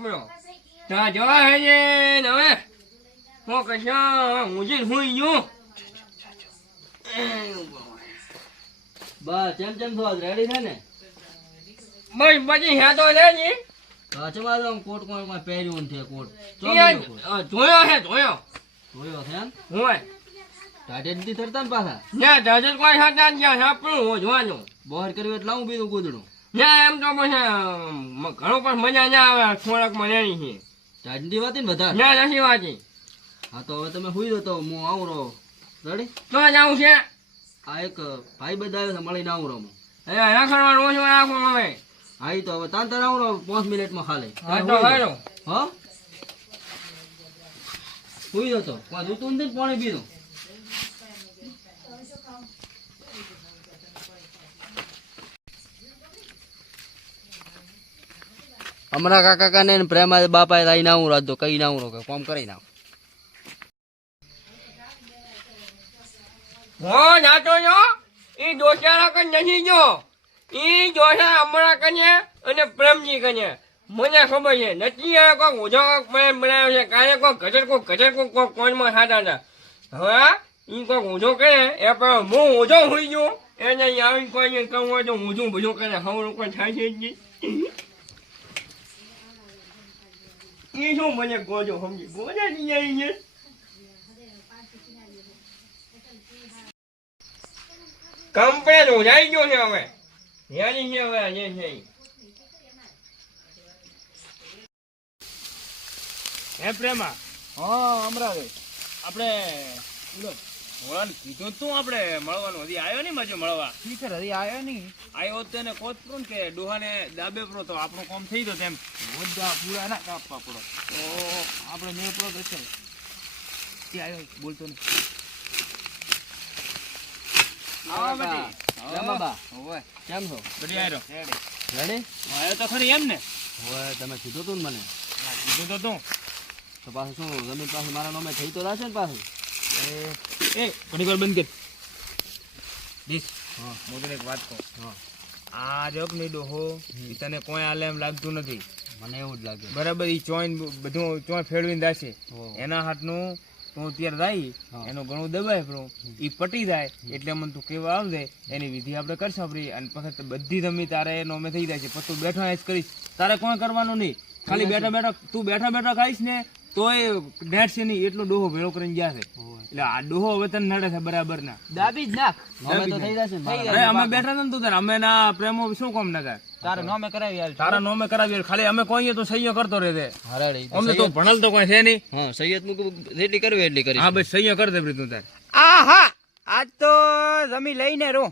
આપણો ત્યાં જવા હે ને હવે હું કશા હું જ હોઈ ગયો બસ જેમ છો રેડી છે ને બસ પછી હે તો લેજી ચમા આમ કોટ કોણ પહેર્યું છે કોટ જોયો હે જોયો જોયો છે એમ હોય ટાટે નથી થરતા ને પાછા ના દાદા કોઈ હતા ત્યાં આપણું હું જોવાનું બહાર કર્યું એટલે લાવું બીજું ગોદડું ના એમ તો પછી ઘણું પણ મજા ના આવે થોડાક મને છે ટાટની વાત ને બધા ના નથી વાંચી હા તો હવે તમે હુઈ દો તો હું આવું રહો રેડી તો જાઉં છે આ એક ભાઈ બધા આવ્યો છે મળીને આવું રહો રાખવાનું ઓછું રાખો હવે હા ઈ તો હવે તાન તાર આવું રહો 5 મિનિટમાં ખાલી હા તો હાલો હા હુઈ દો તો કોઈ જોતું નથી પાણી પીધું હમણાં કાકા ને પ્રેમા બાપા આઈ ના હું રાતો કઈ ના હું કે કોમ કરી નાખ હો જાતો જો ઈ દોસ્તારા કન નથી જો ઈ દોસ્તાર હમણાં કને અને પ્રેમજી કને મને ખબર છે નથી આ કોઈ ઓછો પ્રેમ બનાવ્યો છે કાલે કોઈ ગજર કોઈમાં ખાતા હતા હવે ઈ કોઈ ઓછો કરે એ પણ હું ઓછો હોઈ ગયો એને આવીને કોઈ કહું હોય તો ઊંધું બધું કરે હવે કોઈ થાય છે જ એ શું મને ગોજો સમજી ગોજા નહીં આવી છે કમ્પ્લેટ ઉજાઈ ગયો છે હવે યાની છે હવે જે છે હે પ્રેમા હા અમરાવે આપણે ભોળાને કીધું તું આપણે મળવાનું હજી આવ્યો નહીં મજો મળવા ઠીક હજી આવ્યો નહીં આવ્યો તેને કોત પ્રો કે ડોહાને દાબે પ્રો તો આપણું કામ થઈ ગયું તેમ બધા પૂરા ના કાપવા પડો તો આપણે મેં પ્રો તો છે તે આવ્યો બોલતો નહીં આવા બધી રામાબા ઓય કેમ છો બધી આવ્યો રેડી આવ્યો તો ખરી એમ ને ઓય તમે કીધું તું ને મને હા, કીધું તો તું તો પાછું શું જમીન પાસે મારા નામે થઈ તો રહેશે ને પાછું એ ઘણી વાર બંધ કર દીસ હા હું તને એક વાત કહું હા આ જો નહીં ડોહો ઈ તને કોઈ આલે એમ લાગતું નથી મને એવું જ લાગે બરાબર ઈ ચોઈન બધું ચોઈ ફેરવીને દાશે ઓહ. એના હાથનું તું અત્યારે રાઈ હા. એનું ઘણું દબાય આપણું ઈ પટી જાય એટલે મને તું કેવા આવજે એની વિધિ આપણે કરશું આપણી અને પછી બધી જમી તારે એનો અમે થઈ જાય છે પછી તું બેઠો જ કરીશ તારે કોઈ કરવાનું નહીં ખાલી બેઠા બેઠા ખાઈશ ને તોય ડેઢશે નહીં એટલો ડોહો ભેળો કરીને ગયા છે એટલે આ ડોહો હવે તને નડે છે બરાબર ના દાબી જ નાખ નોમે તો થઈ જશે ને અરે અમે બેઠા હતા ને તું તારે અમે ના પ્રેમો શું કામ ના કરે તારે નોમે કરાવી આલ તારા નોમે કરાવી ખાલી અમે કહીએ તો સહીઓ કરતો રહે છે હરાડી અમને તો ભણલ તો કોઈ છે નહીં હા સૈયદ મુક જેટલી કરવી એટલી કરી હા બસ સહીઓ કરી દે તું તારે આહા આજ તો જમી લઈને રો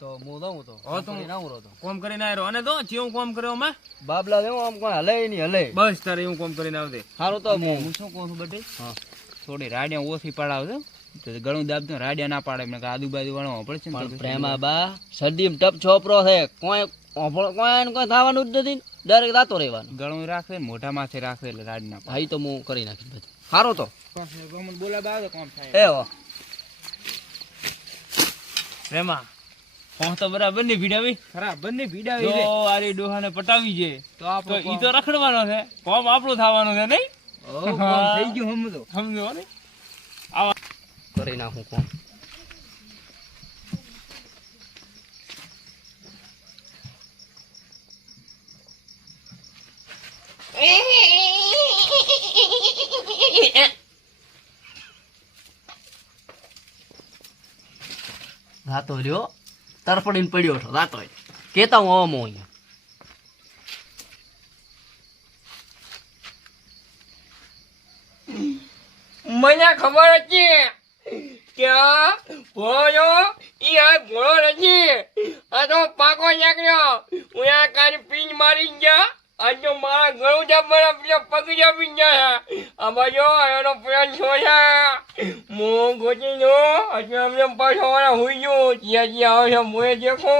તો હું દઉં તો હો તો ના હું તો કોમ કરીને આવ્યો અને તો જેવું કોમ કર્યો અમે બાબલા દેવું આમ કોઈ હલે નહીં હલે બસ તારે એવું કોમ કરીને આવજે સારું તો હું શું કહું છું બટી હા થોડી રાડિયા ઓછી પડાવજો તો ઘણું દાબતું રાડિયા ના પાડે એમને આજુબાજુ વાળો પડશે ને પણ પ્રેમા બા શરદી ટપ છોપરો છે કોઈ કોઈ થવાનું જ નથી ડાયરેક્ટ દાતો રહેવાનું ગળું રાખે ને મોઢા માથે રાખે એટલે રાડ ના હા ઈ તો હું કરી નાખીશ બધું સારું તો પાડે બોલાવા આવે કોમ થાય એ હો રેમા કોણ તો બરાબર ની ભીડાવી ખરા બંને ભીડાવી જો આરી ડોહાને પટાવી છે તો તો આપણો ઈ તો રખડવાનો છે કોમ આપણું થવાનું છે નહીં થઈ ગયું સમજો સમજો ને કરી નાખું કોણ રાતો રહ્યો તરફડીને પડ્યો હતો રાતો કેતા હું આવો અહીંયા મને ખબર હતી કે આ ભોળો ઈ આ ભોળો નથી આ તો પાકો નીકળ્યો હું આ કારી પીંજ મારી ગયા આજ તો મારા ઘણું જબરા પેલો પગ જપી ગયા આ બાજુ એનો પ્રેમ છોડ્યા હું ગોતી લો હજુ અમને પાછો વાળા હોઈ ગયો જ્યાં જ્યાં આવે છે મોએ દેખો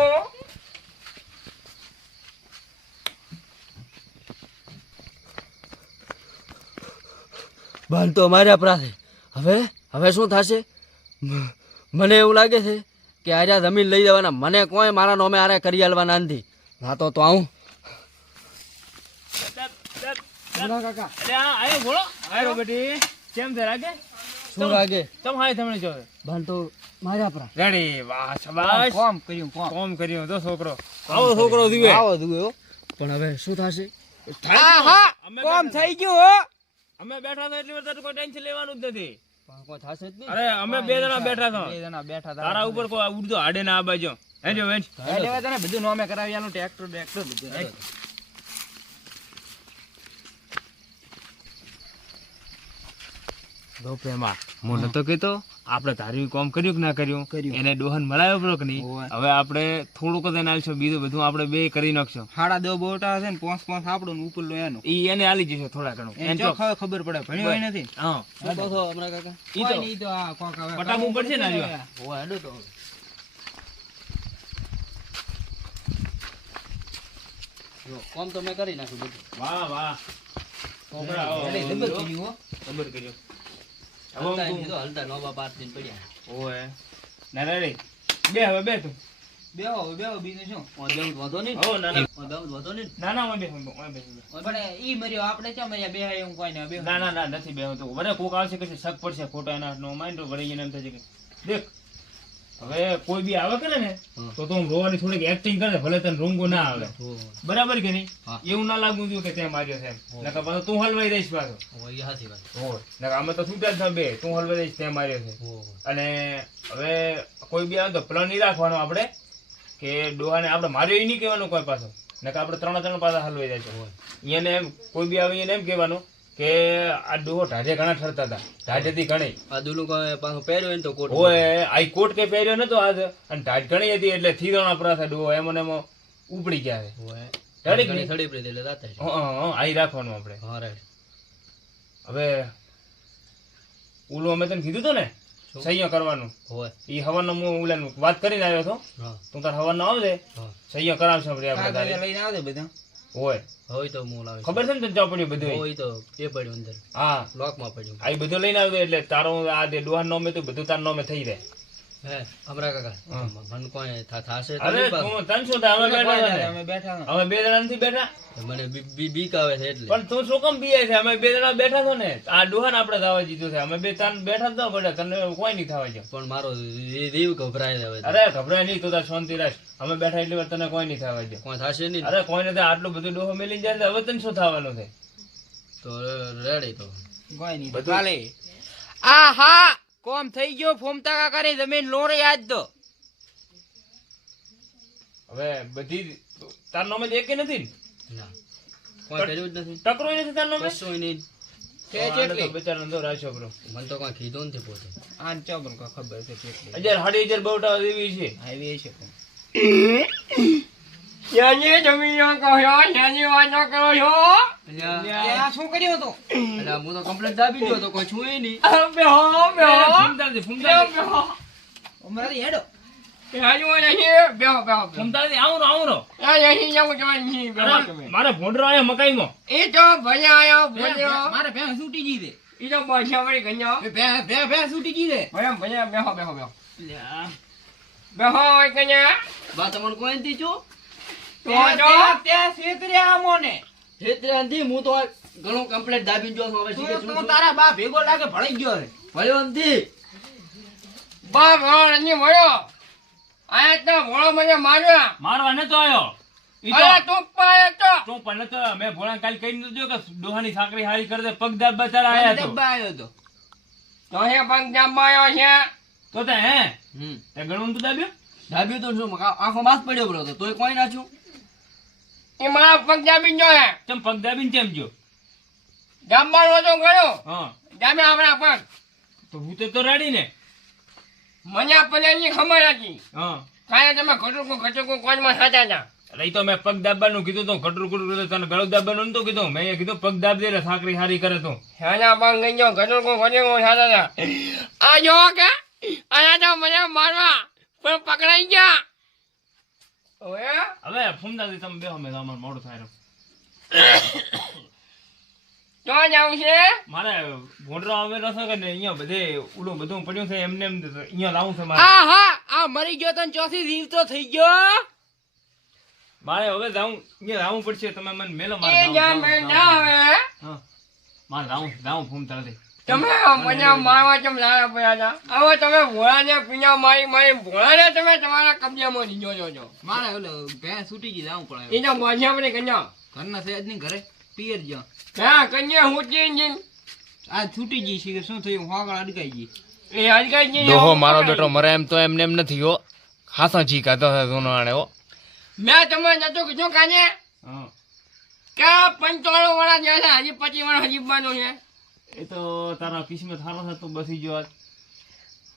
બાલ તો અમારે અપરાધ હવે હવે શું થશે મને એવું લાગે છે કે આજે જમીન લઈ જવાના મને કોઈ મારા નોમે આરે કરી આલવાના નથી રાતો તો આવું ભૂરા કાકા અરે આ આયો ભોળો આયો બેટી કેમ છે રાગે શું લાગે તમ હાય તમને જો ભાન તો માર્યા પરા રેડી વાહ શાબાશ કોમ કર્યું કોમ કર્યો તો છોકરો આવો છોકરો દીવે આવો દુએ પણ હવે શું થશે કોમ થઈ ગયું હો અમે બેઠા હતા એટલી વાર તારે કોઈ ટેન્શન લેવાનું જ નથી પણ કોઈ થશે જ નહીં અરે અમે બે જણા બેઠા હતા બે જણા બેઠા હતા તારા ઉપર કોઈ ઉડતો હાડે ના આબાજો હેજો વેચ એટલે તને બધું નોમે કરાવ્યાનું ટ્રેક્ટર બધું દો પ્રેમા હું નતો કહેતો આપણે ધાર્યું કામ કર્યું કે ના કર્યું એને ડોહન મળાયો પડો કે નહીં હવે આપણે થોડુંક જ એને આલશું બીજું બધું આપણે બે કરી નાખશું હાડા દો બોટા છે ને પોંચ આપણું ને ઉપર લો એનું ઈ એને આલી જશે થોડા ઘણું એને જો ખબર પડે ભણ્યો હોય નથી હા શું કહો છો હમણાં કાકા ઈ તો ઈ તો આ કોક હવે પટાકું પડશે ને આજો હોવા હેડો તો જો કોમ તો મેં કરી નાખ્યું બધું વાહ વાહ છોકરા આવો એટલે જબર કર્યું હો ખબર કર્યો હલતા નહીં તો હલતા નોબા પાર થઈને પડ્યા ઓય ના રેડી બે હવે બે તું બેહો બીજું શું ઓદમ વધો નહીં હો ના ના ઓદમ વધો નહીં ના ના ઓય બે પણ ઈ મર્યો આપણે ચા મર્યા બે એવું કોઈ ને બે ના ના ના નથી બે તો વરે કોક આવશે કે શક પડશે ખોટા એના નો માઇન્ડ તો વળી એને એમ થશે કે દેખ હવે કોઈ બી આવે કરે ને તો હું રોવાની થોડીક એક્ટિંગ કરે ભલે તને રૂંગો ના આવે બરાબર કે નહીં એવું ના લાગવું જોઈએ કે તે માર્યો છે એમ નકર પાછો તું હલવાઈ રહીશ પાછો હોય હાથી વાત હોય નકર અમે તો છૂટ્યા જ ન બે તું હલવાઈ રહીશ તે માર્યો છે અને હવે કોઈ બી આવે તો પ્લાન નહીં રાખવાનો આપણે કે ડોહાને આપણે માર્યો એ નહીં કહેવાનું કોઈ પાછો નકર આપણે ત્રણ પાછા હલવાઈ જાય છે એને એમ કોઈ બી આવે એને એમ કહેવાનું કે આ ડોહો ઢાઢે ઘણા ઠરતા હતા ઢાઢેથી ઘણી આ દુલું કોઈ પાછું પહેર્યો ને તો કોટ ઓય આઈ કોટ કે પહેર્યો નતો આજ અને ઢાઢ ઘણી હતી એટલે થીરણા પરાથા ડોહો એમ ને એમ ઉપડી ગયા છે હોય ઢાળી ઘણી ગઈ. થડી પડી એટલે જાતા છે આઈ રાખવાનું આપણે હા રાઈટ હવે ઓલું અમે તને કીધું હતું ને શું? સહીઓ કરવાનું હોય ઈ હવાનો હું ઓલાનું વાત કરીને આવ્યો હતો હા તું તાર હવાનો આવજે હા સહીઓ કરાવશે આપણે આપણે તારી. લઈને આવે બધા હોય હોય તો હું લાવી ખબર છે ને તને ચા પડ્યું બધું હોય તો એ પડ્યું અંદર હા લોકમાં પડ્યું આ ઈ બધું લઈને આવ્યો એટલે તારો આ જે ડોહાન નોમે તો બધું તાર નોમે થઈ રહે હે અમરા કાકા મન કોઈ થાશે તો અરે નહીં પાછું. તું તને શું થાય? અમે બેઠા હતા ને. અમે બેઠા હતા. અમે બે જણા નથી બેઠા મને બીક આવે છે એટલે પણ તું શું કામ બીએ છે? અમે બે જણા બેઠા છો ને આ ડોહાને આપણે થવા દીધું છે. અમે બે ત્રણ બેઠા જ ન પડે તને કોઈ નહીં થવા જાય. પણ મારો રીવ ગભરાય છે હવે તો. અરે ગભરાય નહીં તું તાર શાંતિ રાખ. અમે બેઠા એટલી વાર તને કોઈ નહીં થવા જાય. કોઈ થશે નહીં ને? અરે કોઈ નથી. આટલું બધું ડોહો મેલીને જાય તો હવે તને શું થવાનું છે? તો રેડી તો કોઈ નહીં બધું- કાલે આ હા કોમ થઈ ગયો ફોમતા કાકાની જમીન લોરે આજ તો હવે બધી તાર નામે જ એકે નથી ને? ના કોઈ કર્યું જ નથી ટકરોય નથી તાર નામે? કશું નહીં કે આને જેટલી તો બિચારાને જો રાખ્યો છોકરો. મને તો કોઈ કીધું નથી પોતે આન ચોબન કો ખબર છે કેટલી 1000 બવટા એવી છે. આવી છે પણ ત્યાંની જમીનો કહો ત્યાંની વાતો કરો છો ત્યાં શું કર્યું હતું એટલે હું તો કમ્પ્લેટ દાબી ગયો તો કોઈ છું નહીં બેહો બેહો ફૂમતાલજી, ફૂમતાલજી. બેહો અમારી હેડો ત્યાંની નહીં બેહો બેહો ફૂમતાલજી, આવું રહો. અહીં જવું તો નહીં બેહો અરે, તમે મારે ભોંડરો આવ્યો મકાઈમાં. એ તો ભલે આયો ભલે મારે ભેં છૂટી ગઈ છે એ તો બચ્યા વળી ગયો ભેં છૂટી ગઈ છે ભલે ભલે બેહો બેહો બેહો બેહો કન્યા બા તમને કોઈ નથી છો ત્યાં છેતર્યા અમોને હેતરે અંધી હું તો ઘણો કમ્પ્લેટ દાબી ગયો છું હવે શીખે છું તું તારા બા ભેગો લાગે ભળાઈ ગયો છે ભયો અંધી બા ભણો નથી મળ્યો આ તો ભણો મને માર્યા મારવા નતો આવ્યો. ઈ તો અરે તું પાયો તો તું પણ નતો. મેં ભોળાને કાલ કહી દીધું કે ડોહાની સાંકળી હારી કરી દે. પગ દાબ બચારા આયા તો. ડબ્બા આવ્યો તો તો હે પગ જમાયો છે તો તે હે હમ તે ગણું તો દાબ્યો. દાબ્યું તો શું આંખો માસ પડ્યો બરો તો તોય કોઈ નાખ્યું એ મારા પગ જામી ગયો હે ચમ પગ દાબીને ચમ ગયો? જમવાનો તો ગયો હા જામે આપણા પગ તો હું તો રેડી ને. મને આપણને ખબર હતી હા કાંઈ તમે ઘટુકું કોણમાં સાચા હતા એટલે ઈ તો મેં પગ દાબવાનું કીધું તો ઘટરું કીધું તને ગળું દાબવાનું નતું કીધું. મેં એ કીધું પગ દાબ દે એટલે સાંકળી હારી કરે તો. એના પગ ગઈ ગયો ઘટુકું સાચા હતા આ જો કે આયા તો મને મારવા પણ પકડાઈ ગયા હવે હવે ફૂમદાજી તમે બેહો, મેં અમારે મોડું થાય રહ્યું. તો જાઉં છે મારે ભોંડરો આવેલો છે કે ને અહીંયા બધે ઓલું બધું પડ્યું છે એમને એમ અહીંયા લાવું છે મારે. આ હા આ મરી ગયો તને ચોથી જીવ તો થઈ ગયો મારે હવે જાવું રાવું પડશે તમે મને મેલો મારે એ જામે ના આવે હા મારે રાવું ફોન તારે તમે મને મારવા કેમ લાયા પડ્યા હતા હવે તમે ભોળાને પીના મારી ભોળાને તમે તમારા કબજામાં લીધો છો મારે ઓલો ભેંસ છૂટી ગઈ જાવું પડે એ તો મજા મને કન્યા ઘરના છે જ નહીં ઘરે પિયર જ હા કન્યા હું ચીન આ છૂટી ગઈ છે શું થયું હોગળ અડકાઈ ગઈ એ આજકાલ દોહો મારો બેટો મરે એમ તો એમને એમ નથી હો હાસા જી કાતો દોનો આણે હો મેં તમને નતું કીધું કાને હા કે 55 વાળા જે છે હજી 25 વાળા હજી બનો છે એ તો તારા કિસ્મત સારો છે તું બસી ગયો આજ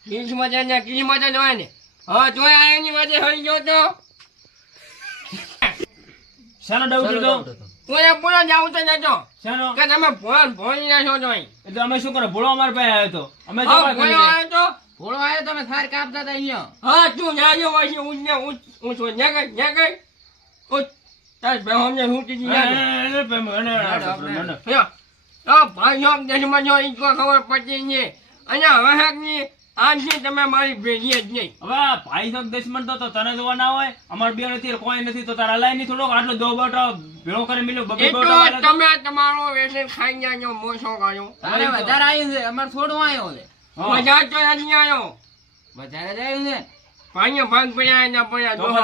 કિસ્મત ને કિસ્મત જ હોય ને હા તોય આ એની વાતે હરી ગયો તો શાનો ડાઉટ લીધો તું એ પૂરો જાવ તો જતો શાનો કે તમે ભોળી નાખો તો એટલે અમે શું કરે ભોળો અમાર પાસે આવ્યો તો અમે હા જવા કરી ભોળો આવ્યો તો ભોળો આવ્યો તમે થાર કાપતા હતા અહીંયા હા તું જાજો વાસી હું છું ન્યા ગઈ ઉઠ તાર બેહોને હું તીજી જાજો હા ભાઈ હોક દેશમાં જો ઈ ખબર પડી છે અને હવે હાકની આજથી તમે મારી ભેગી જ નહીં હવે ભાઈ સાહેબ દશમન તો તને જોવા ના હોય અમાર બે નથી કોઈ નથી તો તારા લાઈ ની થોડોક આટલો દો બટો ભેળો કરી મિલ્યો બબે એટલો તમે તમારો વેસન ખાઈ જાજો મોસો કર્યો તારે વધારે આવ્યું છે અમારે થોડું આવ્યો છે મજા તો નથી આવ્યો વધારે જ આવ્યું છે ભાઈઓ ભાગ પડ્યા એના પડ્યા તો દો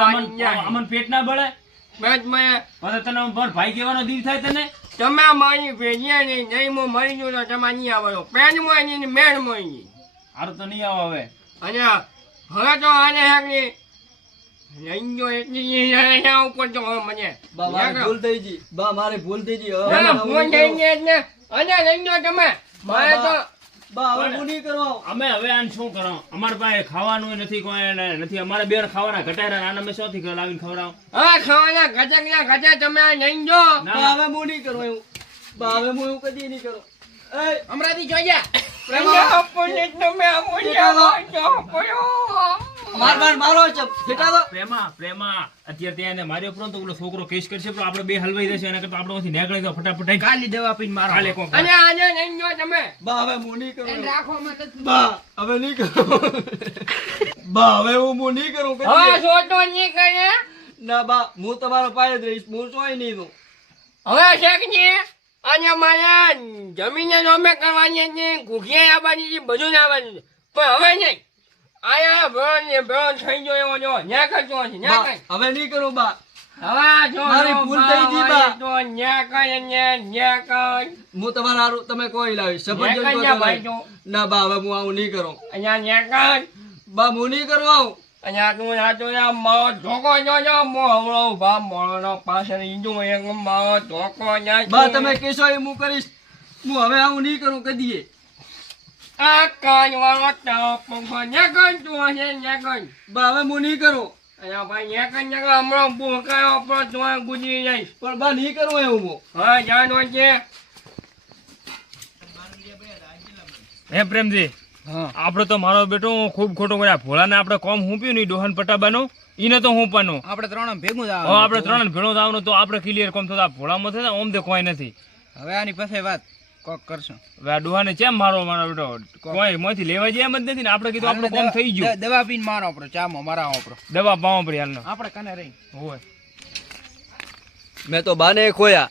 અમન પેટ ના બળે બસ મેં પછી તને પણ ભાઈ કહેવાનો દીવ થાય તને તમે મારી ભેગી નહીં હું મરી ગયો તો તમે નહીં આવવાનો પેન મોય નહીં મેળ મોય નહીં હારું તો નહીં આવો હવે અને હવે તો આને હાકની લઈ ગયો એટલી અહીંયા ઉપર તો હવે મને બા મારી ભૂલ થઈ ગઈ બા મારી ભૂલ થઈ ગઈ હવે ના, હું ફોન નહીં થઈ કરું. ગયો એટલે અને લઈ ગયો તમે મારે તો બા હવે હું નહીં કરવા આવું. અમે હવે આને શું કરો અમાર પાસે ખાવાનું નથી કોઈ નથી અમારે બે ખાવાના ઘટાડા આને અમે શોથી લાવીને ખવડાવો હા ખાવાના ઘટક તમે આ લઈ ગયો બા હવે હું નહીં કરું એવું બા હવે હું એવું કદી નહીં કરું એ હમણાંથી જોઈ અહીંયા આપણને તમે આ મોઢામાં ચોપડ્યો. માર મારો છે ફેટા દો પ્રેમા અત્યારે ત્યાં માર્યો ઉપરાંત તો ઓલો છોકરો કેસ કરશે પણ આપણે બે હલવાઈ જશે એના કરતા આપણે અહીંથી નીકળી જાવ ફટાફટ કાલી દવા પીને મારો કાલે કોક અને આજે લઈ ગયો તમે બા હવે હું નહીં કરું એવું. રાખવામાં નથી બા હવે નહીં કરું બા હવે હું નહીં કરું કદી. હા સોટો નહીં કરે ના બા હું તમારો પાય જ રહીશ હું ચોય નહીં દઉં હવે શેખજી અને મારા જમીને નોમે કરવાની છે ઘૂઘિયા આવવાની છે બધું જ આવવાનું છે પણ હવે નહીં આયા ભણ થઈ ગયો એવો જો ન્યા કરતો છે ન્યા બા, કઈ હવે નહીં કરું બા હવે જો મારી ભૂલ થઈ ગઈ બા. તો ન્યા કઈ ન્યા કઈ હું તમારા હારું તમે કોઈ લાવી ન્યા સફરજન કઈ તો ન્યા ભાઈ લાવી. તો ના બા હવે હું આવું નહીં કરું અહીંયા ન્યા કઈ બા હું નહીં કરું આવું અહીંયા તું આ તો આ મારો ધોકો જો મો હમણો ઉભા મોળો પાછળ ઈજો એક મારો ધોકો ન્યા બા તમે કહેશો એ હું કરીશ હું હવે આવું નહીં કરું કદીએ આ કાન વાળો તાપ ન્યા કઈ તું હશે ન્યા કઈ બા હવે હું નહીં કરું અહીંયા ભાઈ ન્યા કઈ હમણાં ભૂખાયો પણ તું ગુજરી જઈશ પણ બા નહીં કરું એવું હું હા જાનો છે હે પ્રેમજી હા આપણે તો મારો બેટો ખૂબ ખોટો કર્યા ભોળાને આપણે કોમ હુંપ્યું નહીં ડોહન પટાબાનું ઈને તો હુંપવાનું આપણે ત્રણ ભેગું જ હવે આપણે ત્રણ ભેળો થવાનું તો આપણે ક્લિયર કોમ થતા ભોળામાં થતા ઓમ તો કોઈ નથી હવે આની પાસે વાત કોક કરશું હવે આ ડોહાને ચેમ મારો બેટો કોઈ મોંથી લેવા જાય એમ જ નથી ને આપણે કીધું આપણું કોમ થઈ ગયું દવા પીને મારો આપણો ચામો મારા આપણો દવા પાવા પડી હાલનો આપણે કને રહી હોય મેં તો બાને ખોયા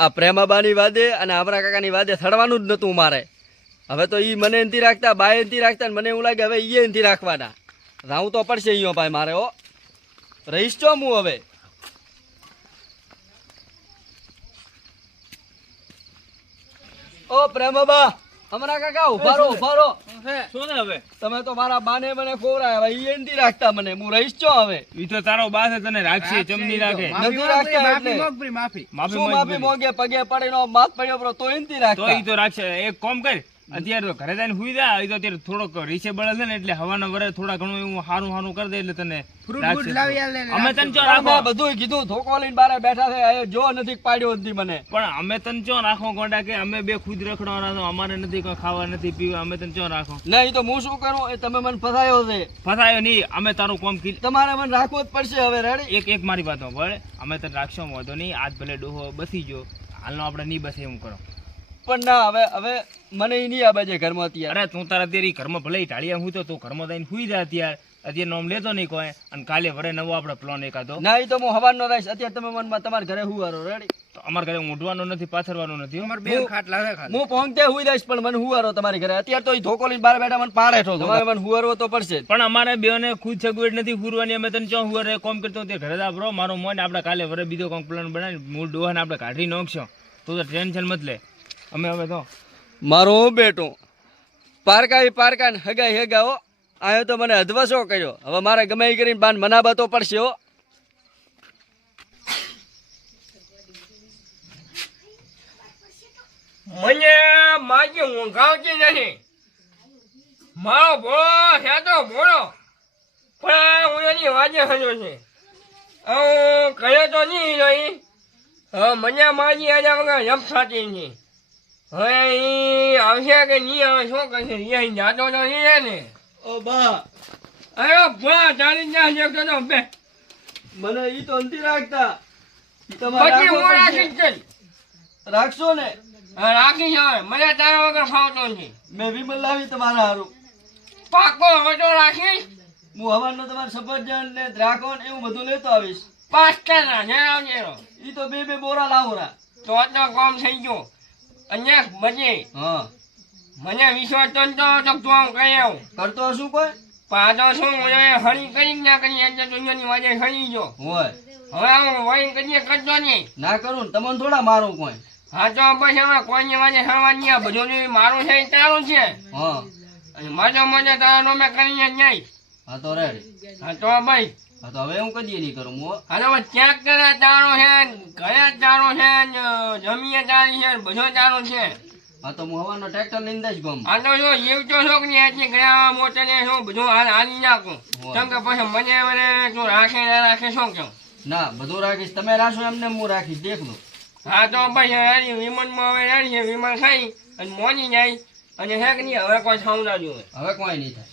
આ પ્રેમાબાની વાદે અને આપણા કાકાની વાદે થડવાનું જ નતું મારે હવે તો ઈ મને એનથી રાખતા બાય એનથી રાખતા ને મને એવું લાગે હવે ઈ એનથી રાખવાના રાવું તો પડશે અહીંયા ભાઈ મારે હો રહીશ છો હું હવે ઓ પ્રેમાબા અમારા કાકા ઉભા રહો શું છે હવે તમે તો મારા બાને મને ખોરાયા હવે ઈ એનથી રાખતા મને હું રહીશ છો હવે ઈ તો તારો બા છે તને રાખશે ચમની રાખે નથી રાખતા એટલે. માફી માફી શું માફી મોગે પગે પડેનો માફ પડ્યો પણ તો એનથી તો રાખતા ઈ તો રાખશે એક કોમ કર અત્યારે તો ઘરે જઈને હુઈ જા ઈ તો અત્યારે થોડોક રીસે બળે છે ને એટલે હવાના વરે થોડા ઘણું એવું હારું કરી દે એટલે તને રાખશે. અમે તને ચો રાખો અમે બધુંય કીધું ધોકો લઈને બારે બેઠા છે એ જો નથી પાડ્યો નથી મને પણ અમે તને ચો રાખો ગોંડા કે અમે બે ખુદ રખડવાના છો અમારે નથી કોઈ ખાવા નથી પીવા અમે તને ચો રાખો નહીં તો હું શું કરું એ તમે મને ફસાયો છે ફસાયો નહીં અમે તારું કોમ તમારે મને રાખવું જ પડશે હવે રેડી એક મારી વાત ભલે અમે તને રાખશો વાંધો નહીં આજ ભલે ડોહો બસી ગયો હાલનો આપણે નહીં બસે એમ કરો પણ ના હવે હવે મને ઈ નહીં આવે છે ઘરમાં અત્યારે. અરે તું તારા અત્યારે ઈ ઘરમાં ભલે ઈ ઢાળિયા હું તો તું ઘરમાં જઈને હુઈ જા અત્યારે નોમ લેતો નહીં કોઈ, અને કાલે વરે નવો આપણે પ્લાન એકાદો. ના ઈ તો હું હવાનો રહીશ. અત્યારે તમે મનમાં તમારા ઘરે હુવારો રેડી. તો અમારા ઘરે ઊંઢવાનો નથી, પાછળવાનો નથી હો. હું પહોંચતે હુઈ રહીશ પણ મને હુવારો તમારી ઘરે. અત્યારે તો ઈ ધોકો લઈને બહાર બેઠા મને પાડે છો. તમારે મને હુવારવો તો પડશે જ. પણ અમારે બેઓને ખુદ સગવડ નથી હુરવાની. અમે તને ચો હુવારે કોમ કરતો તે ઘરે જા બ્રો, મારો મોન આપણે કાલે વરે બીજો કોમ પ્લાન બનાવી મૂળ ડોહાને આપણે કાઢી નાખશો. તું તો ટેન્શન મત લે. અમે હવે તો મારો બેટો પારકા ને હગાઈ હગાઓ આયો તો મને અધવસો કર્યો. હવે મારે ગમે ઈ કરીને બાન મનાબા તો પડશે હો. મને માજી ઊંઘાવતી નથી. મારો ભોળો છે તો ભોળો, પણ હું એની વાજે હજો છે. હું કહે તો નહીં રહી. હવે મને માજી આજે વગર જપ થતી છે. હવે ઈ આવશે કે નહીં આવે શું કરશે? એ જાતો તો નહીં ને. ઓ બા અરે ભોળા ચાલી જ ના શકતો તો બે મને ઈ તો નથી રાખતા. ઈ તમારે પછી રાખવો હું પડશે. રાખી જ રાખશો ને? રાખી હવે મને તારા વગર ફાવતો નથી. મેં વિમલ લાવી તમારા હારું. પાકો હવે તો રાખીશ. હું હવાનો તમારે સફરજન ને દ્રાક્ષ ને એવું બધું લેતો આવીશ. 5 ટકા જણાવજે. ઈ તો બે બોરા લાવોરા. તો કામ થઈ ગયું. અને બજે હા મને વિશ્વાસ તો તું આમ કહી આવું. કરતો શું કોઈ પાછો શું મને હળી કરી ના કરી એટલે દુનિયાની વાજે હળી ગયો. હોય હવે આમ વહી કરીએ કરતો નહીં. ના કરું ને તમને થોડા મારું કોઈ. હા તો બસ હવે કોઈની વાજે હળવાની આ બધું જે મારું છે એ તારું છે. હા અને માજો મજા તારા નોમે કરીને જ નહીં. હા તો રેડી. હા તો ભાઈ હા તો હવે હું કદી નહીં કરું હું. હાલો હવે ચેક કરે તારો છે, ઘરે તારો છે, જમીએ તારી છે, બધો તારો છે. હા તો હું હવાનો ટ્રેક્ટર લઈને દઈશ ગામ. આ તો જો જીવતો શોખ ની એટલે ગયા મોટરે શું બધું હાલી નાખું. કેમ કે પછી મને મને તું રાખે ના રાખે શું કેવું? ના બધું રાખીશ. તમે રાખશો એમને હું રાખીશ. દેખ લો. હા તો ભાઈ વિમાનમાં હવે રેડી છે. વિમાન ખાઈ અને મોની જાય અને હે કે નહીં હવે કોઈ ખાવું ના જોવે. હવે કોઈ નહીં થાય.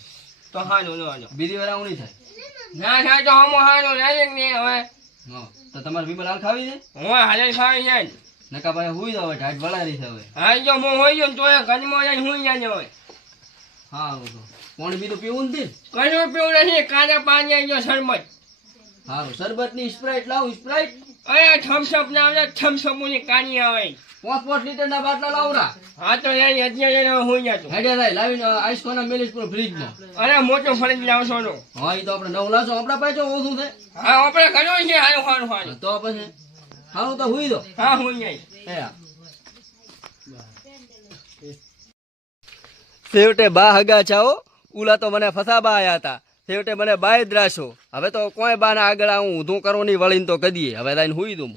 તો હાલો લો હાલો. બીજી વાર આવું નહીં થાય. ના થાય તો હમો હાલો રેડી કે નહીં હવે હા તો તમારે વિમલ હાલ ખાવી છે? હું હાલે ખાવી છે જ. નકા ભાઈ હુઈ જાવ. ઢાટ વળારી છે હવે. હા જો હું હોય ગયો ને તો એ ઘરમાં જઈને હુઈ જાય હવે. હા તો પાણી બીજું પીવું નથી. કશું પીવું નથી. કાંદા પાણી આવી ગયો શરબત. સારું શરબત ની સ્પ્રાઇટ લાવું. સ્પ્રાઇટ અરે થમ્સઅપ ના આવે થમ્સઅપ ની કાની આવે. 5 લીટર ના બાટલા લાવરા. હા તો યાર અત્યારે હુઈ જતો. હેડે થાય લાવીને આઈસ કોના મેલીશ પૂરો ફ્રીજમાં. અરે મોટો ફરજ લાવશો નો. હા ઈ તો આપણે 9 લાવશો. આપણા પાસે ઓછું છે. હા આપણે ઘણું છે. હારું હારું હારું. તો પછી સારું તો હુઈ દો. હા હુઈ જાય. છેવટે બા હગા છાઓ. ઉલા તો મને ફસાબા આયા હતા. છેવટે મને બાય જ રાશો. હવે તો કોઈ બાના આગળ હું ઊંધું કરું નહીં વળીને તો કદીએ. હવે લાઈને હુઈ દઉં.